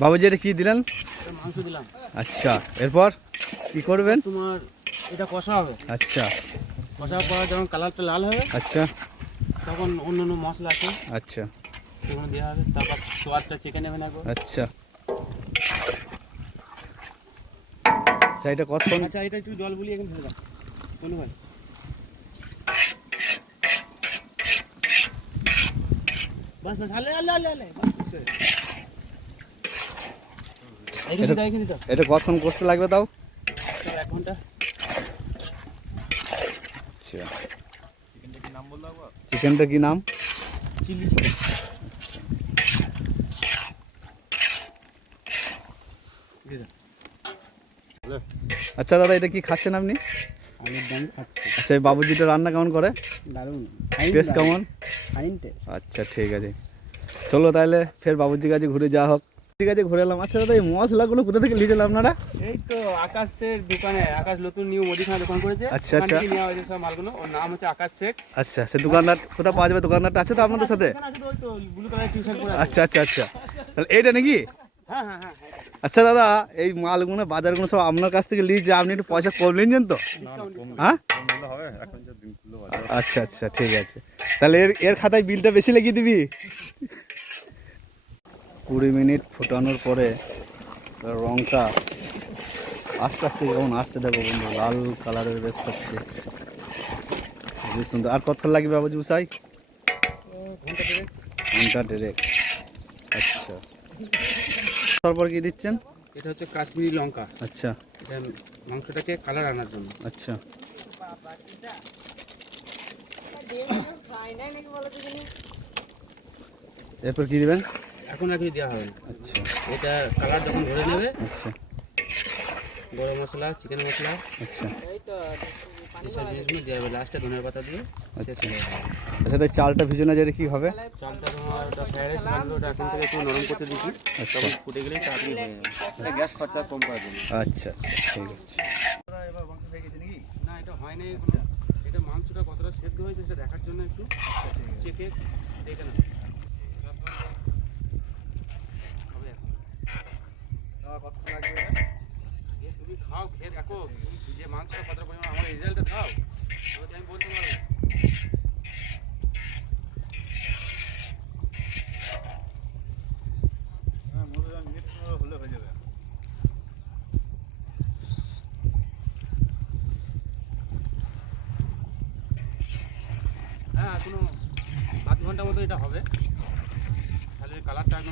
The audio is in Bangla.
বাবুজি এটা কি দিলেন? মাংস দিলাম। আচ্ছা, এরপর কি করবেন? তোমার এটা কষা হবে। আচ্ছা, কষার পর যখন কালারটা লাল হবে আচ্ছা, তখন অন্য অন্য মশলা আছে আচ্ছা, সেগুলো দেওয়া হবে। তারপর সোয়াদটা চেখে নেবেন একবার। আচ্ছা। আচ্ছা, এটা কতক্ষণ? আচ্ছা, এটা একটু জল বুলিয়ে এখানে ঢেলে দাও বলু ভাই। বাস বাস, আলে আলে আলে আলে এটা কতক্ষণ কষতে লাগবে তাও? 1 ঘন্টা। আচ্ছা, চিকেনটা কি নাম? Chilli chicken. আচ্ছা দাদা, এটা কি খাচ্ছেন আপনি? আলুর দম খাচ্ছি। আচ্ছা, এই বাবুজিটা রান্না কেমন করে? দারুণ টেস্ট কেমন? Fine test. আচ্ছা, ঠিক আছে, চলো তাহলে ফের বাবুজির কাছে ঘুরে যাওয়া হোক। ঠিক আছে, ঘুরে এলাম। আচ্ছা দাদা, এই মশলাগুলো কোথা থেকে নিয়েছেন আপনারা? এই তো আকাশের দোকানে, আকাশ নতুন নিউ মুদিখানা দোকান করেছে। আচ্ছা, আচ্ছা। ওখান থেকে নেওয়া হয়েছে সব মালগুলো। ওর নাম হচ্ছে আকাশ শেখ। আচ্ছা, সে দোকানদার কোথায় পাওয়া যাবে? দোকানদারটা আছে তো আপনাদের সাথে? এখানে আছে তো, ওই তো ব্লু কালার টি-শার্ট পরে আছে। আচ্ছা, আচ্ছা, আচ্ছা, তাহলে এইটা নাকি? হ্যাঁ হ্যাঁ হ্যাঁ। আচ্ছা দাদা, এই মালগুলো বাজারগুলো সব আপনার কাছ থেকে নিয়েছি, আপনি একটু পয়সা কম নিয়েছেন তো? হ্যাঁ, আচ্ছা, আচ্ছা, ঠিক আছে, তাহলে এর খাতায় বিলটা বেশি লাগিয়ে দিবি। 20 মিনিট ফোটানোর পরে রংটা আস্তে আস্তে যখন আসছে, দেখো বন্ধু, লাল কালারের বেশ হচ্ছে, বেশ সুন্দর। আর কতক্ষণ লাগবে বাবুজি মশাই? ঘন্টা দেড়েক। আচ্ছা, তারপর কি দিচ্ছেন? এটা হচ্ছে কাশ্মীরি লঙ্কা। আচ্ছা, এটা মাংসটাকে কালার আনার জন্য। আচ্ছা, এরপর কি দিবেন? এখন আর কিছু দেওয়া হবে না। আচ্ছা, এটা কালার যখন ধরে নেবে, আচ্ছা, গরম মশলা, চিকেন মশলা, আচ্ছা, এসব জিনিসগুলো দেওয়া হবে। লাস্টে ধনের পাতা দিয়ে শেষ হয়ে যাবে। আচ্ছা, তাই চালটা ভিজে যেটা কি হবে? চালটা তোমার ওটা ফ্রাইড রাইস বানালো, ওটা এখন থেকে একটু নরম করতে দিচ্ছি। আচ্ছা, তখন ফুটে গেলে তাড়াতাড়ি হয়ে যাবে। এটা গ্যাস খরচা কম করে দেবে। আচ্ছা, ঠিক আছে। না, এটা হয় নাই এখনো। এটা মাংসটা কতটা সেদ্ধ হয়েছে সেটা দেখার জন্য একটু চেখে দেখে নেব। হবে এখন। তুমি খাও, খেয়ে দেখো তুমি যে মাংসটা কতটা পরিমাণ, আমার রেজাল্টটা দাও, তাহলে আমি বলতে পারবো। হ্যাঁ, এখনো 7 ঘন্টা মতো এটা হবে, তাহলে কালারটা একদম